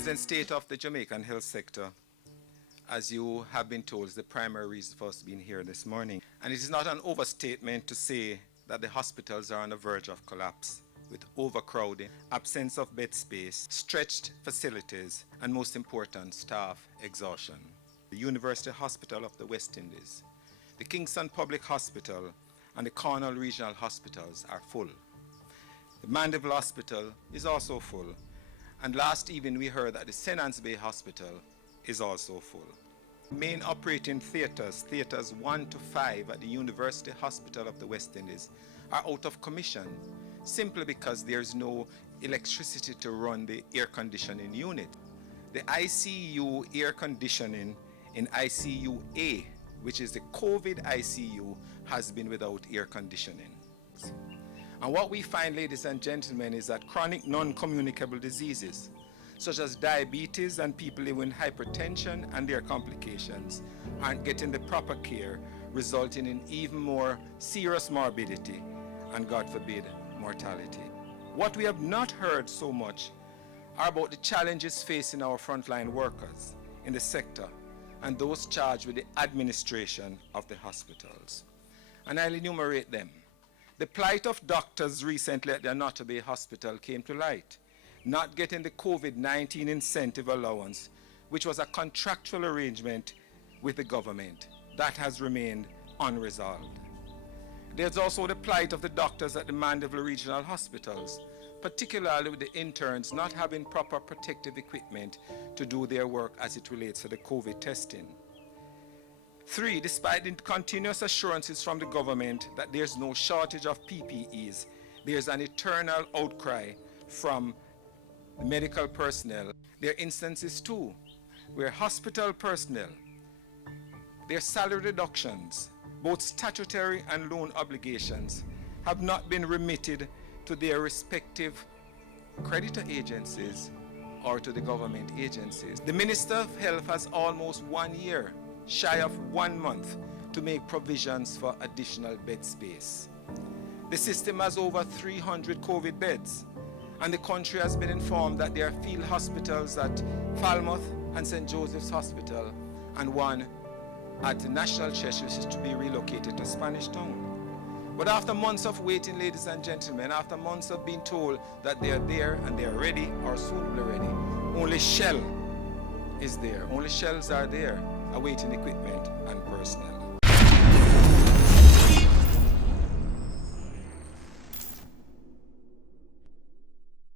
present state of the Jamaican health sector, as you have been told, is the primary reason for us being here this morning. And it is not an overstatement to say that the hospitals are on the verge of collapse, with overcrowding, absence of bed space, stretched facilities, and most important, staff exhaustion. The University Hospital of the West Indies, the Kingston Public Hospital, and the Cornwall Regional Hospitals are full. The Mandeville Hospital is also full. And last evening we heard that the Senance Bay Hospital is also full. Main operating theatres, theatres 1 to 5 at the University Hospital of the West Indies, are out of commission simply because there's no electricity to run the air conditioning unit. The ICU air conditioning in ICU A, which is the COVID ICU, has been without air conditioning. And what we find, ladies and gentlemen, is that chronic non-communicable diseases, such as diabetes and people living with hypertension and their complications, aren't getting the proper care, resulting in even more serious morbidity and, God forbid, mortality. What we have not heard so much are about the challenges facing our frontline workers in the sector and those charged with the administration of the hospitals. And I'll enumerate them. The plight of doctors recently at the Anoto Bay Hospital came to light, not getting the COVID-19 incentive allowance, which was a contractual arrangement with the government. That has remained unresolved. There's also the plight of the doctors at the Mandeville Regional Hospitals, particularly with the interns not having proper protective equipment to do their work as it relates to the COVID testing. 3, despite the continuous assurances from the government that there's no shortage of PPEs, there's an eternal outcry from the medical personnel. There are instances too where hospital personnel, their salary reductions, both statutory and loan obligations, have not been remitted to their respective creditor agencies or to the government agencies. The Minister of Health has almost 1 year, shy of 1 month, to make provisions for additional bed space. The system has over 300 COVID beds, and the country has been informed that there are field hospitals at Falmouth and St. Joseph's Hospital, and one at the National Church, which is to be relocated to Spanish Town. But after months of waiting, ladies and gentlemen, after months of being told that they are there and they are ready or soon will be ready, only shell is there. Only shells are there, awaiting equipment and personnel.